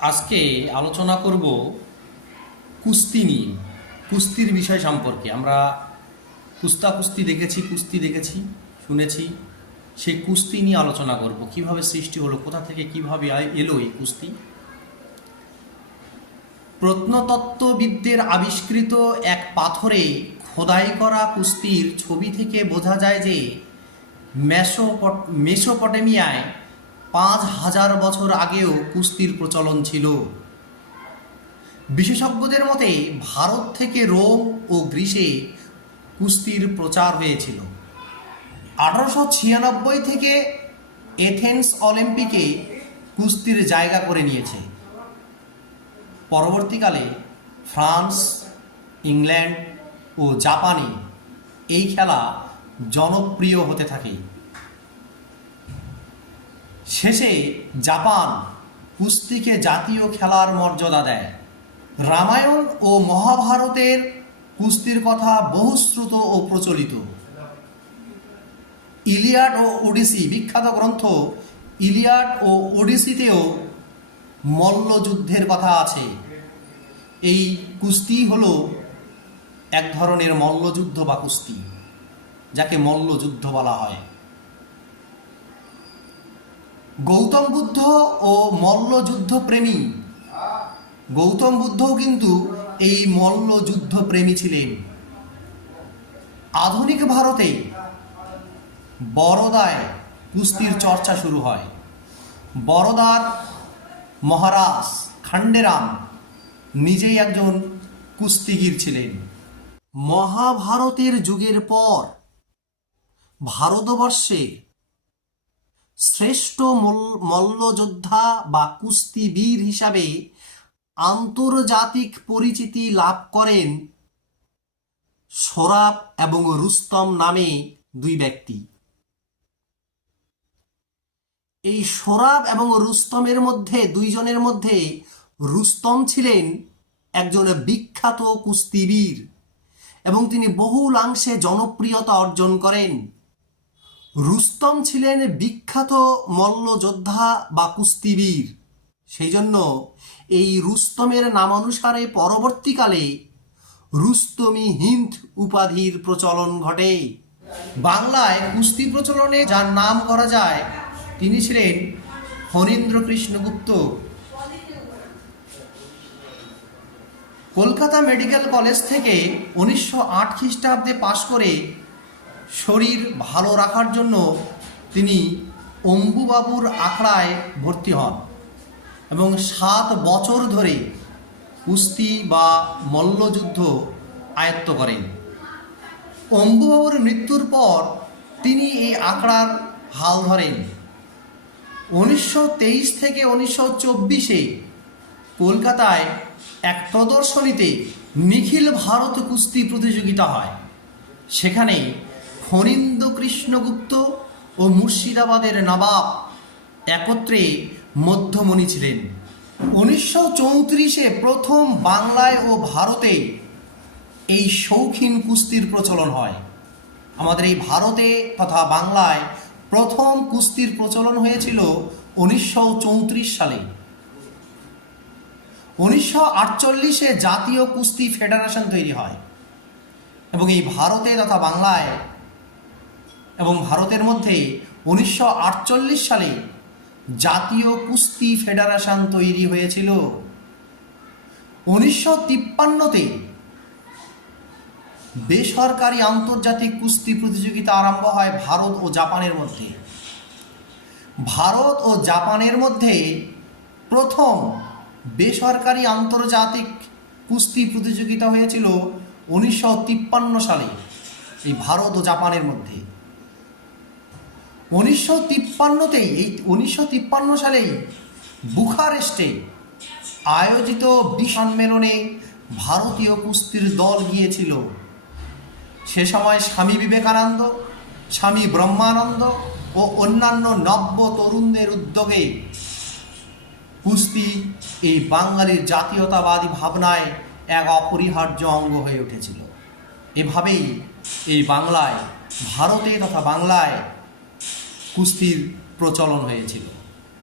আজকে আলোচনা করব কুস্তি নিয়ে, কুস্তির বিষয় সম্পর্কে। আমরা কুস্তা কুস্তি দেখেছি কুস্তি দেখেছি, শুনেছি। সেই কুস্তি নিয়ে আলোচনা করব। কীভাবে সৃষ্টি হলো, কোথা থেকে কীভাবে এলো এই কুস্তি? প্রত্নতত্ত্ববিদদের আবিষ্কৃত এক পাথরে খোদাই করা কুস্তির ছবি থেকে বোঝা যায় যে মেসোপট, মেসোপটেমিয়ায় পাঁচ হাজার বছর আগেও কুস্তির প্রচলন ছিল। বিশেষজ্ঞদের মতে, ভারত থেকে রোম ও গ্রিসে কুস্তির প্রচার হয়েছিল। আঠারোশো ছিয়ানব্বই থেকে এথেন্স অলিম্পিকে কুস্তির জায়গা করে নিয়েছে। পরবর্তীকালে ফ্রান্স, ইংল্যান্ড ও জাপানে এই খেলা জনপ্রিয় হতে থাকে। শেষে জাপান কুস্তিকে জাতীয় খেলার মর্যাদা দেয়। রামায়ণ ও মহাভারতের কুস্তির কথা বহুশ্রুত ও প্রচলিত। ইলিয়াড ও ওডিসি বিখ্যাত গ্রন্থ ইলিয়াড ও ওডিসিতেও মল্লযুদ্ধের কথা আছে। এই কুস্তি হল এক ধরনের মল্লযুদ্ধ বা কুস্তি, যাকে মল্লযুদ্ধ বলা হয়। গৌতম বুদ্ধ ও মল্লযুদ্ধ প্রেমী। গৌতম বুদ্ধও কিন্তু এই মল্লযুদ্ধ প্রেমী ছিলেন। আধুনিক ভারতে বরোদায় কুস্তির চর্চা শুরু হয়। বরোদার মহারাজ খান্ডেরাম নিজেই একজন কুস্তিগীর ছিলেন। মহাভারতের যুগের পর ভারতবর্ষে শ্রেষ্ঠ মল- মল্লযোদ্ধা বা কুস্তিবীর হিসাবে আন্তর্জাতিক পরিচিতি লাভ করেন সোরাব এবং রুস্তম নামে দুই ব্যক্তি। এই সোরাব এবং রুস্তমের মধ্যে, দুইজনের মধ্যে রুস্তম ছিলেন একজন বিখ্যাত কুস্তিবীর এবং তিনি বহুলাংশে জনপ্রিয়তা অর্জন করেন। রুস্তম ছিলেন বিখ্যাত মল্লযোদ্ধা বা কুস্তিবীর সেই জন্য এই রুস্তমের নামানুসারে পরবর্তীকালে রুস্তমি হিন্দ উপাধির প্রচলন ঘটে। বাংলায় কুস্তি প্রচলনে যার নাম করা যায়, তিনি ছিলেন ফণীন্দ্র কৃষ্ণগুপ্ত কলকাতা মেডিকেল কলেজ থেকে উনিশশো আট খ্রিস্টাব্দে পাশ করে শরীর ভালো রাখার জন্য তিনি অম্বুবাবুর আখড়ায় ভর্তি হন এবং সাত বছর ধরে কুস্তি বা মল্লযুদ্ধ আয়ত্ত করেন। অম্বুবাবুর মৃত্যুর পর তিনি এই আখড়ার হাল ধরেন। উনিশশো তেইশ থেকে উনিশশো চব্বিশে কলকাতায় এক প্রদর্শনীতে নিখিল ভারত কুস্তি প্রতিযোগিতা হয়। সেখানে ফণীন্দ্র কৃষ্ণগুপ্ত ও মুর্শিদাবাদের নবাব একত্রে মধ্যমণি ছিলেন। উনিশশো চৌত্রিশে প্রথম বাংলায় ও ভারতে এই শৌখিন কুস্তির প্রচলন হয়। আমাদের এই ভারতে তথা বাংলায় প্রথম কুস্তির প্রচলন হয়েছিল উনিশশো চৌত্রিশ সালে। উনিশশো আটচল্লিশে জাতীয় কুস্তি ফেডারেশন তৈরি হয় এবং এই ভারতে তথা বাংলায় এবং ভারতের মধ্যে উনিশশো আটচল্লিশ সালে জাতীয় কুস্তি ফেডারেশন তৈরি হয়েছিল। উনিশশো তিপ্পান্নতে বেসরকারি আন্তর্জাতিক কুস্তি প্রতিযোগিতা আরম্ভ হয় ভারত ও জাপানের মধ্যে। ভারত ও জাপানের মধ্যে প্রথম বেসরকারি আন্তর্জাতিক কুস্তি প্রতিযোগিতা হয়েছিল উনিশশো তিপ্পান্ন সালে এই ভারত ও জাপানের মধ্যে। উনিশশো তিপ্পান্নতেই, এই উনিশশো তিপ্পান্ন সালেই বুখারেস্টে আয়োজিত বিশ্ব সম্মেলনে ভারতীয় কুস্তির দল গিয়েছিল। সে সময় স্বামী বিবেকানন্দ, স্বামী ব্রহ্মানন্দ ও অন্যান্য নব্য তরুণদের উদ্যোগে কুস্তি এই বাঙালির জাতীয়তাবাদী ভাবনায় এক অপরিহার্য অঙ্গ হয়ে উঠেছিল। এভাবেই এই বাংলায়, ভারতে তথা বাংলায় কুস্তির প্রচলন হয়েছিল।